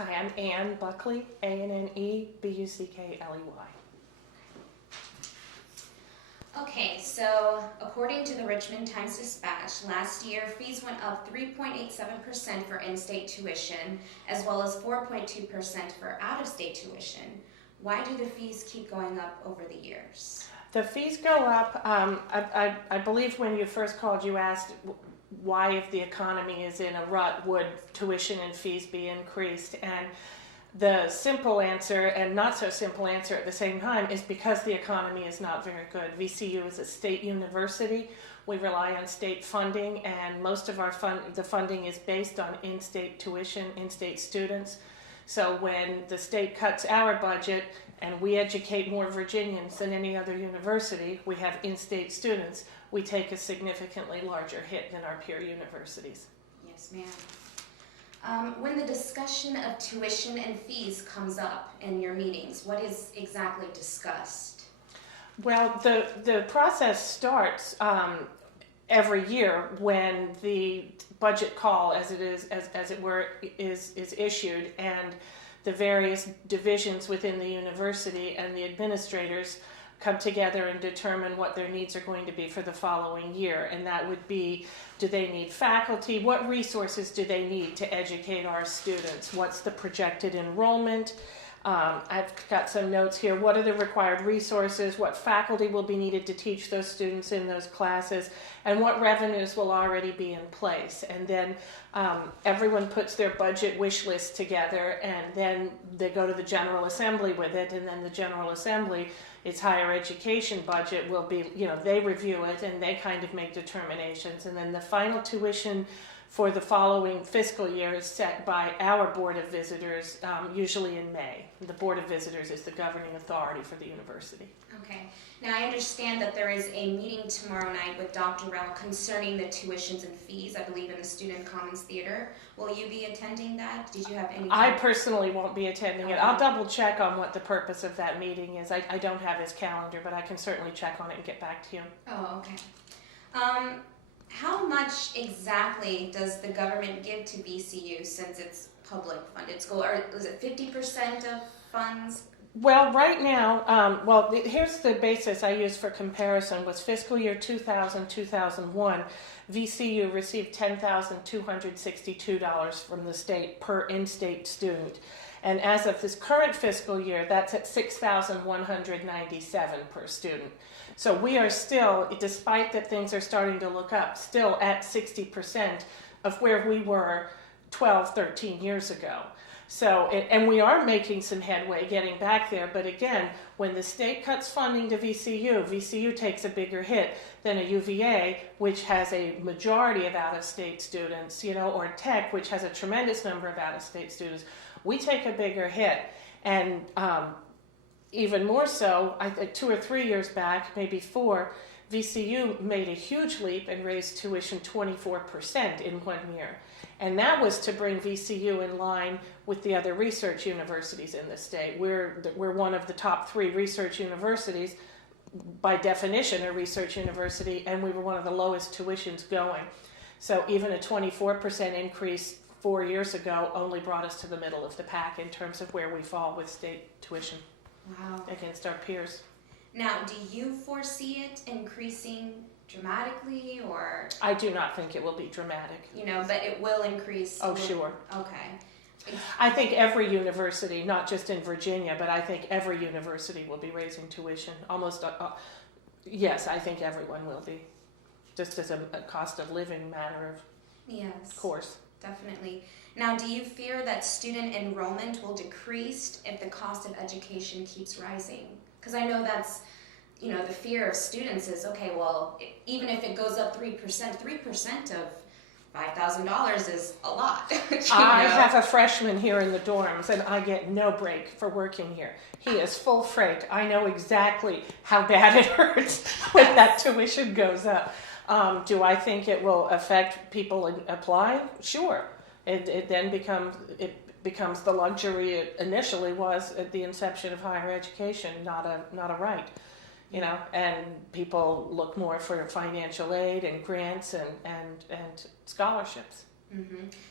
Hi, I'm Anne Buckley, ANNE, BUCKLEY. Okay, so according to the Richmond Times-Dispatch, last year fees went up 3.87% for in-state tuition, as well as 4.2% for out-of-state tuition. Why do the fees keep going up over the years? The fees go up. I believe when you first called, you asked why, if the economy is in a rut, would tuition and fees be increased? And the simple answer, and not so simple answer at the same time, is because the economy is not very good. VCU is a state university. We rely on state funding, and most of our the funding is based on in-state tuition, in-state students. So when the state cuts our budget and we educate more Virginians than any other university, we have in-state students, we take a significantly larger hit than our peer universities. Yes, ma'am. When the discussion of tuition and fees comes up in your meetings, what is exactly discussed? Well, the process starts every year when the budget call, as it were, is issued, and the various divisions within the university and the administrators come together and determine what their needs are going to be for the following year. And that would be, do they need faculty? What resources do they need to educate our students? What's the projected enrollment? I've got some notes here. What are the required resources? What faculty will be needed to teach those students in those classes? And what revenues will already be in place? And then everyone puts their budget wish list together, and then they go to the General Assembly with it, and then the General Assembly, its higher education budget will be, they review it and they kind of make determinations. And then the final tuition for the following fiscal year is set by our Board of Visitors, usually in May. The Board of Visitors is the governing authority for the university. Okay. Now, I understand that there is a meeting tomorrow night with Dr. Rell concerning the tuitions and fees, I believe in the Student Commons Theater. Will you be attending that? Did you have any? I personally won't be attending it. I'll double check on what the purpose of that meeting is. I don't have his calendar, but I can certainly check on it and get back to you. Oh, okay. How much exactly does the government give to VCU since it's public funded school? Or is it 50% of funds? Well, right now, here's the basis I use for comparison. Was fiscal year 2000-2001, VCU received $10,262 from the state per in-state student. And as of this current fiscal year, that's at $6,197 per student. So we are still, despite that things are starting to look up, still at 60% of where we were 12, 13 years ago. So, and we are making some headway getting back there, but again, when the state cuts funding to VCU, VCU takes a bigger hit than a UVA, which has a majority of out-of-state students, or Tech, which has a tremendous number of out-of-state students. We take a bigger hit, and even more so, 2 or 3 years back, maybe 4, VCU made a huge leap and raised tuition 24% in 1 year. And that was to bring VCU in line with the other research universities in the state. We're one of the top 3 research universities, by definition a research university, and we were one of the lowest tuitions going. So even a 24% increase 4 years ago only brought us to the middle of the pack in terms of where we fall with state tuition. Wow. Against our peers. Now, do you foresee it increasing dramatically, or? I do not think it will be dramatic. But it will increase. Oh, sure. Okay. I think every university, not just in Virginia, but I think every university will be raising tuition. Almost, yes, I think everyone will be. Just as a cost of living matter of course. Definitely. Now, do you fear that student enrollment will decrease if the cost of education keeps rising? Because I know that's, the fear of students is, okay, well, even if it goes up 3% of $5,000 is a lot. I have a freshman here in the dorms, and I get no break for working here. He is full freight. I know exactly how bad it hurts when that tuition goes up. Do I think it will affect people applying? Sure. It then becomes the luxury it initially was at the inception of higher education, not a right. And people look more for financial aid and grants and scholarships.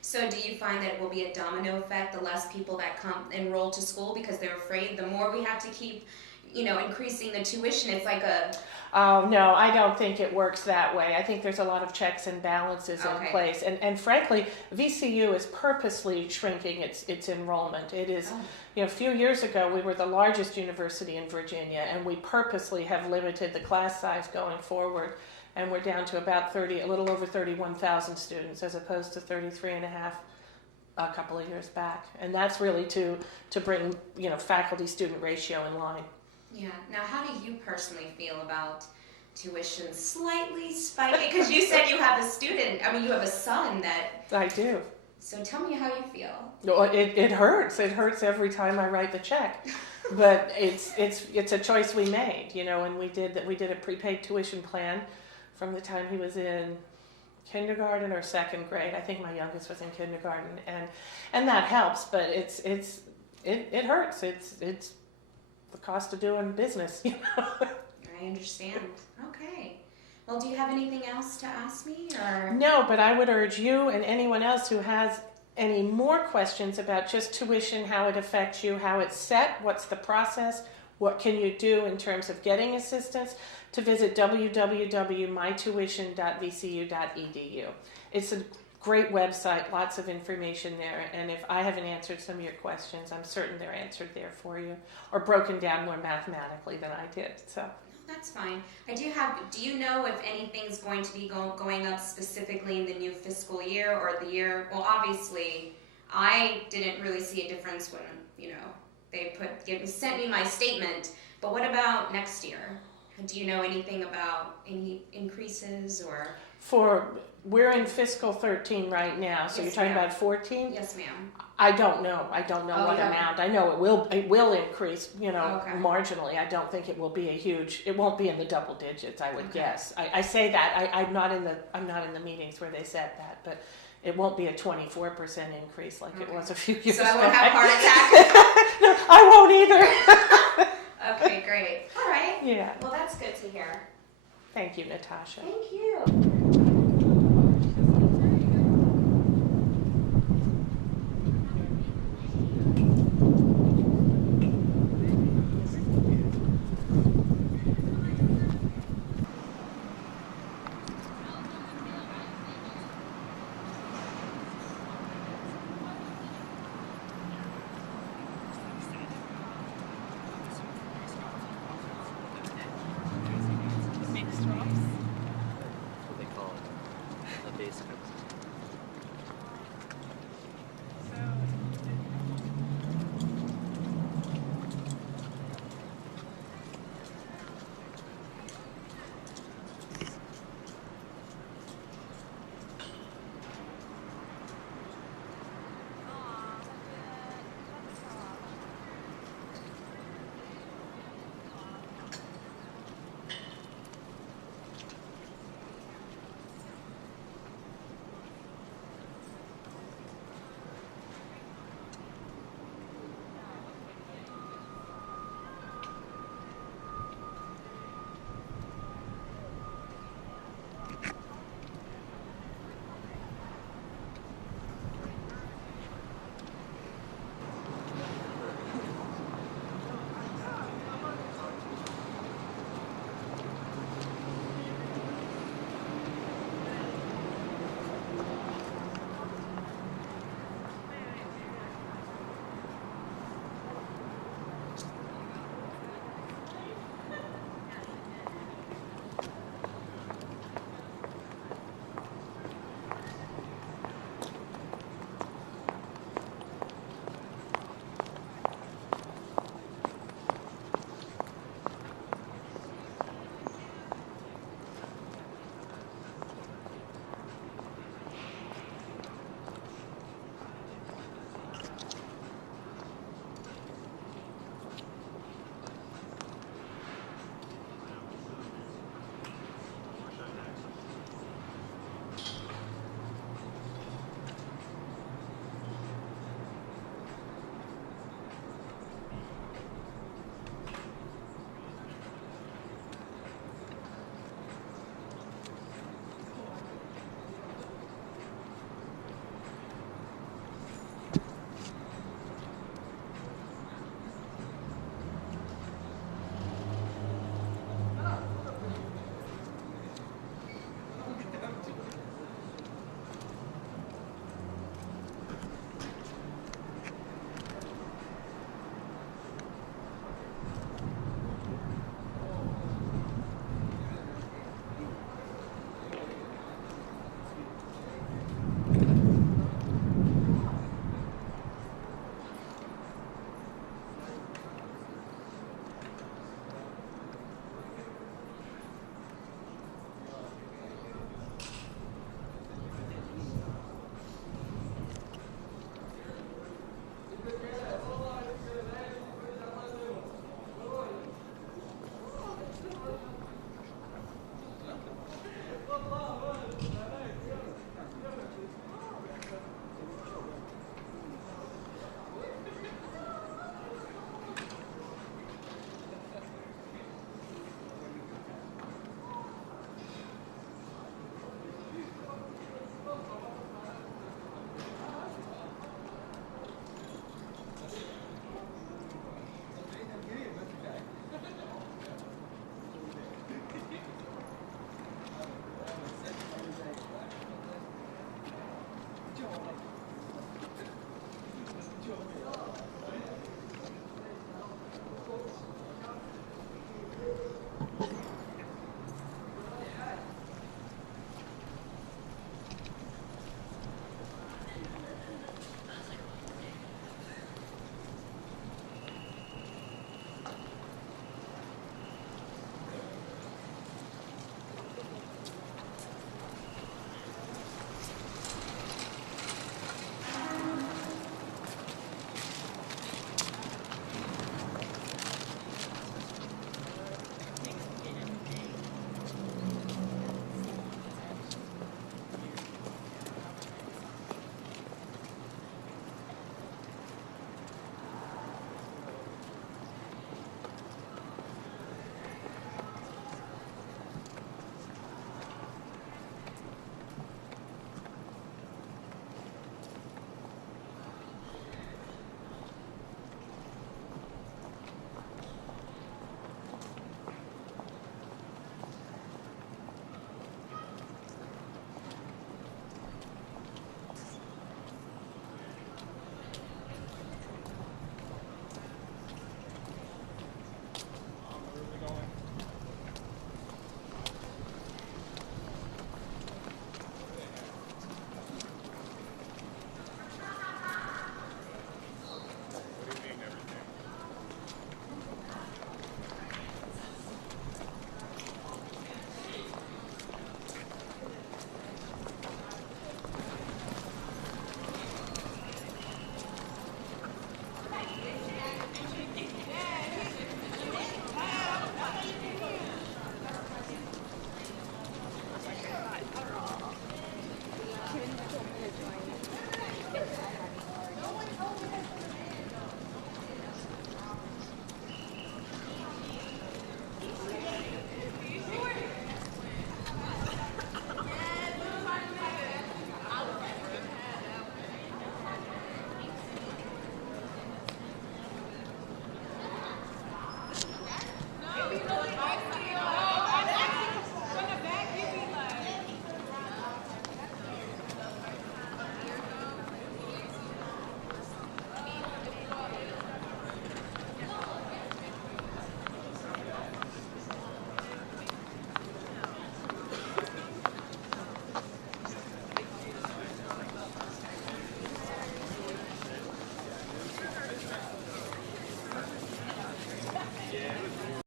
So do you find that it will be a domino effect, the less people that come enroll to school because they're afraid the more we have to keep, increasing the tuition, it's like a... Oh, no, I don't think it works that way. I think there's a lot of checks and balances in place. And frankly, VCU is purposely shrinking its enrollment. It is, a few years ago, we were the largest university in Virginia, and we purposely have limited the class size going forward. And we're down to about a little over 31,000 students, as opposed to 33 and a half a couple of years back. And that's really to bring, faculty-student ratio in line. Yeah. Now, how do you personally feel about tuition slightly spiking? Because you said you have you have a son that... I do. So tell me how you feel. Well, it hurts. It hurts every time I write the check. But it's a choice we made, and we did a prepaid tuition plan from the time he was in kindergarten or second grade. I think my youngest was in kindergarten, and that helps. But it hurts. It's the cost of doing business. I understand. Okay. Well, do you have anything else to ask me, or? No, but I would urge you and anyone else who has any more questions about just tuition, how it affects you, how it's set, what's the process, what can you do in terms of getting assistance, to visit www.mytuition.vcu.edu. It's a great website, lots of information there, and if I haven't answered some of your questions, I'm certain they're answered there for you, or broken down more mathematically than I did. So. That's fine. Do you know if anything's going to be going up specifically in the new fiscal year or the year? Well, obviously, I didn't really see a difference when, they sent me my statement, but what about next year? Do you know anything about any increases or? We're in fiscal 13 right now, so Yes, you're talking ma'am. about 14? Yes, ma'am. I don't know what amount. I know it will increase, Okay. marginally. I don't think it will be it won't be in the double digits, I would guess. I say that, I'm not in the meetings where they said that, but it won't be a 24% increase like it was a few years ago. So I won't have a heart attack? No, I won't either. Okay, great. All right. Yeah. Well, that's good to hear. Thank you, Natasha. Thank you.